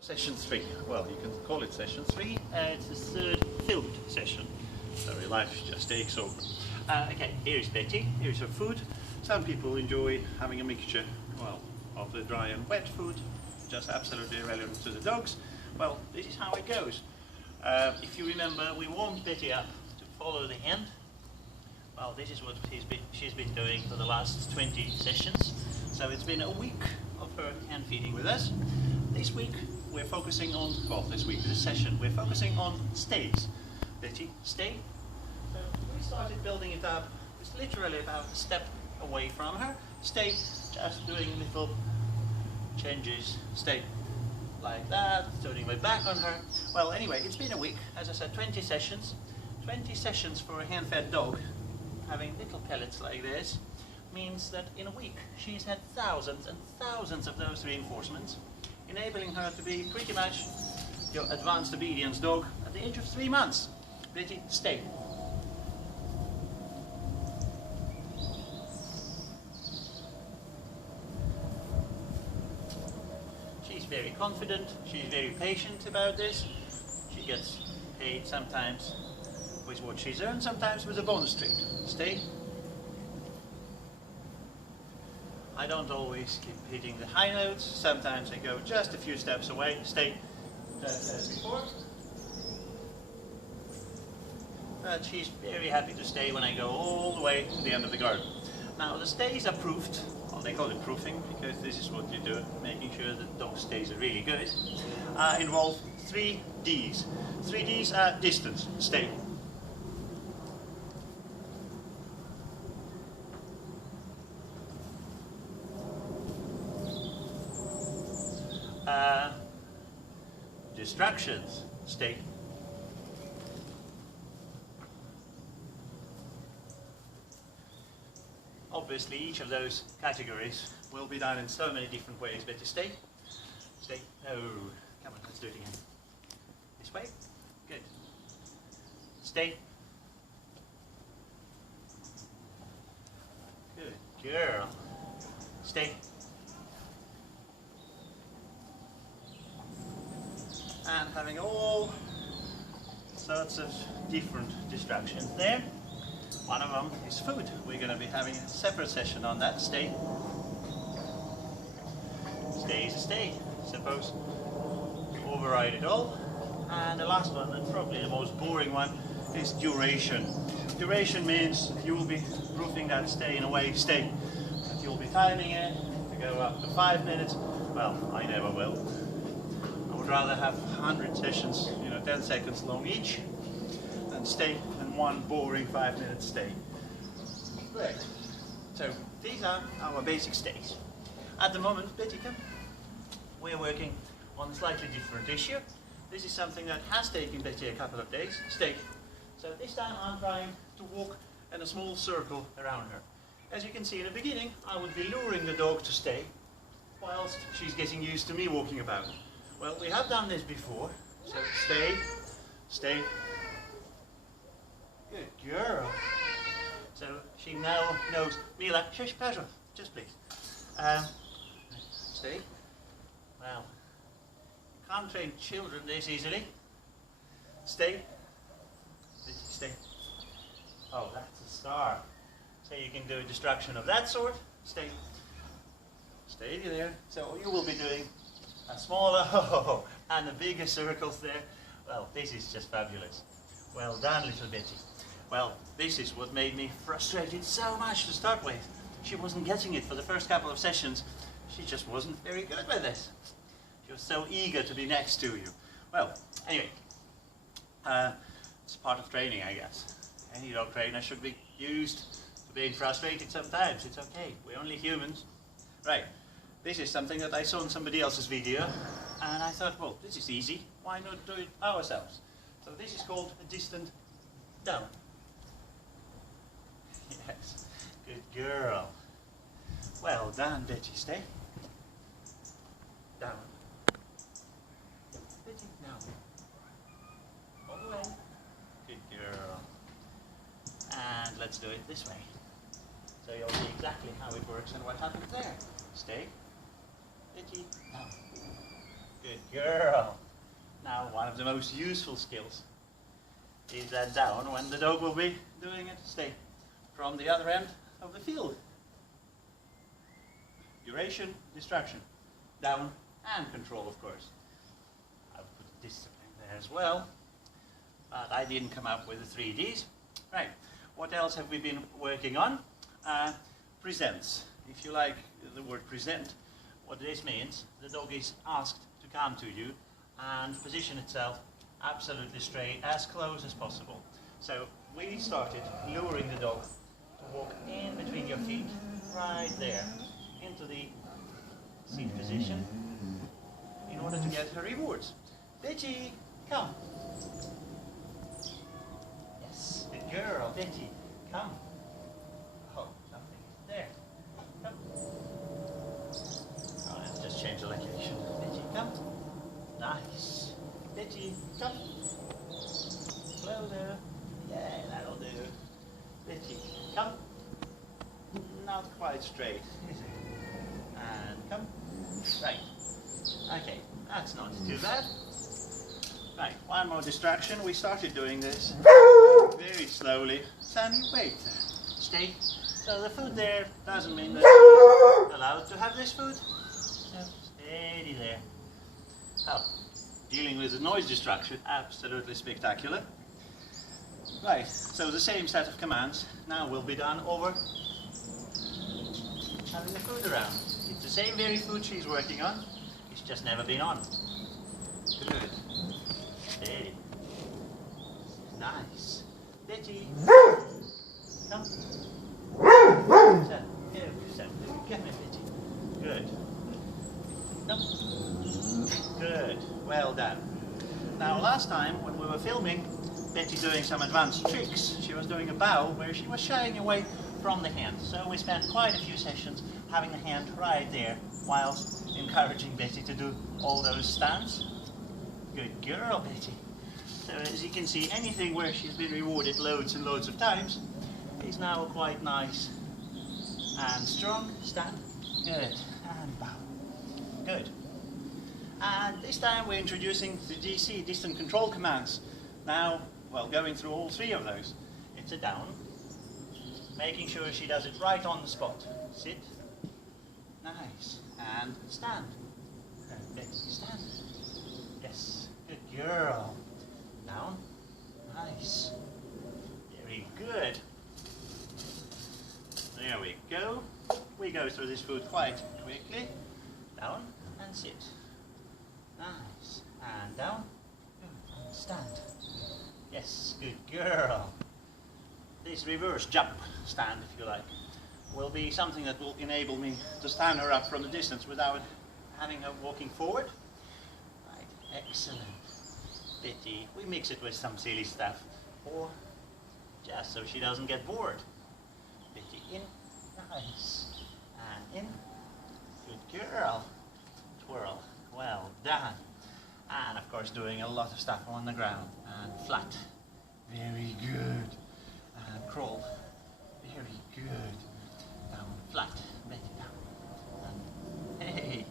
Session 3. Well, you can call it session 3. It's the third filmed session. So your life just takes over. Okay, here's Betty. Here's her food. Some people enjoy having a mixture, well, of the dry and wet food. Just absolutely irrelevant to the dogs. Well, this is how it goes. If you remember, we warmed Betty up to follow the hand. Well, this is what she's been doing for the last 20 sessions. So it's been a week of her hand feeding with us. This week we're focusing on, well, this session, we're focusing on stays. Betty, stay. So we started building it up. It's literally about a step away from her. Stay, just doing little changes. Stay like that, turning my back on her. Well, anyway, it's been a week. As I said, 20 sessions. 20 sessions for a hand-fed dog, having little pellets like this, means that in a week she's had thousands and thousands of those reinforcements, enabling her to be pretty much your advanced obedience dog at the age of 3 months. Betty, stay. She's very confident, she's very patient about this. She gets paid sometimes with what she's earned, sometimes with a bonus treat. Stay. I don't always keep hitting the high notes. Sometimes I go just a few steps away. Stay, just as before. But she's very happy to stay when I go all the way to the end of the garden. Now the stays are proofed. Well, they call it proofing because this is what you do, making sure that the dog stays are really good. Involve 3 Ds. 3 Ds are distance, stay. Distractions, stay. Obviously, each of those categories will be done in so many different ways. Better stay. Stay. Oh, come on, let's do it again. This way. Good. Stay. Good girl. Stay. And having all sorts of different distractions there. One of them is food. We're going to be having a separate session on that. Stay. Stay is a stay. Suppose override it all. And the last one, and probably the most boring one, is duration. Duration means you will be proofing that stay in a way. Stay. But you'll be timing it to go up to 5 minutes. Well, I never will. Rather have 100 sessions, 10 seconds long each, and stay in one boring 5-minute stay. Great. So these are our basic stays. At the moment, Betty, we're working on a slightly different issue. This is something that has taken Betty a couple of days. Stay. So this time I'm trying to walk in a small circle around her. As you can see in the beginning, I would be luring the dog to stay, whilst she's getting used to me walking about. Well, we have done this before, so stay, stay. Good girl. So she now knows, Mila, shush, Pedro, just please. Stay. Well, you can't train children this easily. Stay. Stay. Oh, that's a star. So you can do a distraction of that sort. Stay. Stay there. So you will be doing a smaller, and the bigger circles there. Well, this is just fabulous. Well done, little Betty. Well, this is what made me frustrated so much to start with. She wasn't getting it for the first couple of sessions. She just wasn't very good with this. She was so eager to be next to you. Well, anyway, it's part of training, I guess. Any dog trainer should be used to being frustrated sometimes. It's okay, we're only humans. Right. This is something that I saw in somebody else's video, and I thought, well, this is easy. Why not do it ourselves? So this is called a distant down. Yes, good girl. Well done, Betty. Stay. Down. Betty, down. All the way. Good girl. And let's do it this way. So you'll see exactly how it works and what happens there. Stay. Betty, down. Good girl. Now, one of the most useful skills is that down when the dog will be doing it. Stay from the other end of the field. Duration, distraction. Down and control, of course. I'll put discipline there as well. But I didn't come up with the 3 Ds. Right, what else have we been working on? Presents. If you like the word present, what this means, the dog is asked to come to you and position itself absolutely straight, as close as possible. So we started luring the dog to walk in between your feet, right there, into the seat position, in order to get her rewards. Betty, come. Yes, good girl, Betty, come. Oh, something is there. Come. Oh, let's just change the location. Betty, come. Nice. Betty, come. Closer. Yeah, that'll do. Betty, come. Not quite straight, is it? And come. Right. Okay, that's not too bad. Right, one more distraction. We started doing this very slowly. Sandy, wait there. Stay. So the food there doesn't mean that she's allowed to have this food. So steady there. Oh, dealing with the noise distraction, absolutely spectacular. Right, so the same set of commands now will be done over having the food around. It's the same very food she's working on, it's just never been on. Good. Steady. Nice. Betty. Come. Get me, Betty. Good. Come. Good. Well done. Now last time when we were filming Betty doing some advanced tricks, she was doing a bow where she was shying away from the hand. So we spent quite a few sessions having the hand right there whilst encouraging Betty to do all those stands. Good girl, Betty. So as you can see, anything where she's been rewarded loads and loads of times is now quite nice and strong. Stand. Good. And bow. Good. And this time we're introducing the DC, distant control commands. Now, well, going through all 3 of those. It's a down, making sure she does it right on the spot. Sit. Nice. And stand. Betty, stand. Yes. Good girl. Down. Nice. Very good. There we go. We go through this food quite quickly. Down and sit. Nice. And down. Good. And stand. Yes, good girl. This reverse jump stand, if you like, will be something that will enable me to stand her up from the distance without having her walking forward. Right, excellent. Betty, we mix it with some silly stuff, or just so she doesn't get bored. Betty, in, nice, and in, good girl, twirl, well done. And of course doing a lot of stuff on the ground, and flat, very good, and crawl, very good, down, flat, Betty, down, and hey,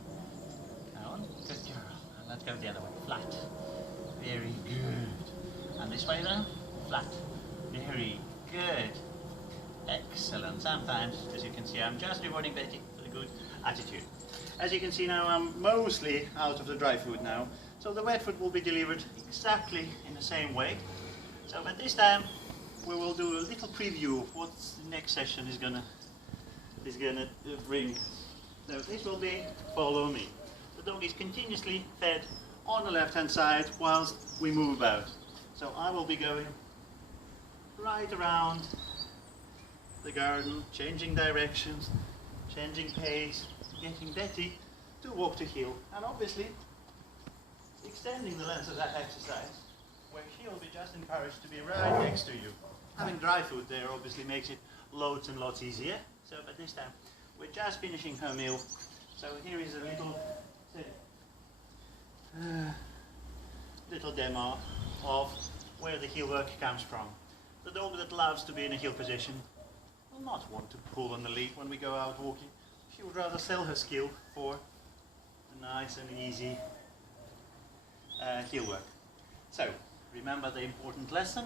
down, good girl, and let's go the other way, flat, very good, and this way now, flat, very good, excellent. Sometimes, as you can see, I'm just rewarding Betty with a good attitude. As you can see now, I'm mostly out of the dry food now, so the wet food will be delivered exactly in the same way. So, but this time we will do a little preview of what the next session is gonna bring. So this will be follow me. The dog is continuously fed on the left-hand side whilst we move about. So I will be going right around the garden, changing directions, changing pace, getting Betty to walk to heel, and obviously extending the length of that exercise where she'll be just encouraged to be right next to you. Having dry food there obviously makes it loads and lots easier. So, but this time we're just finishing her meal. So here is a little demo of where the heel work comes from. The dog that loves to be in a heel position will not want to pull on the lead when we go out walking. She would rather sell her skill for a nice and easy heel work. So remember the important lesson,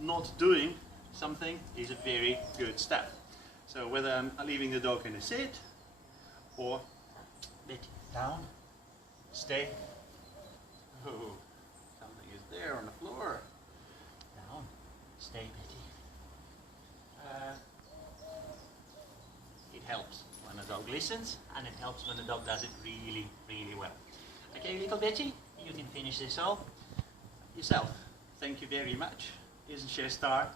not doing something is a very good step. So whether I'm leaving the dog in a sit or Betty, down, stay. Oh, something is there on the floor. Down, stay Betty. It helps when a dog listens, and it helps when the dog does it really, really well. Okay, little Betty, you can finish this off yourself. Thank you very much. Isn't she a star?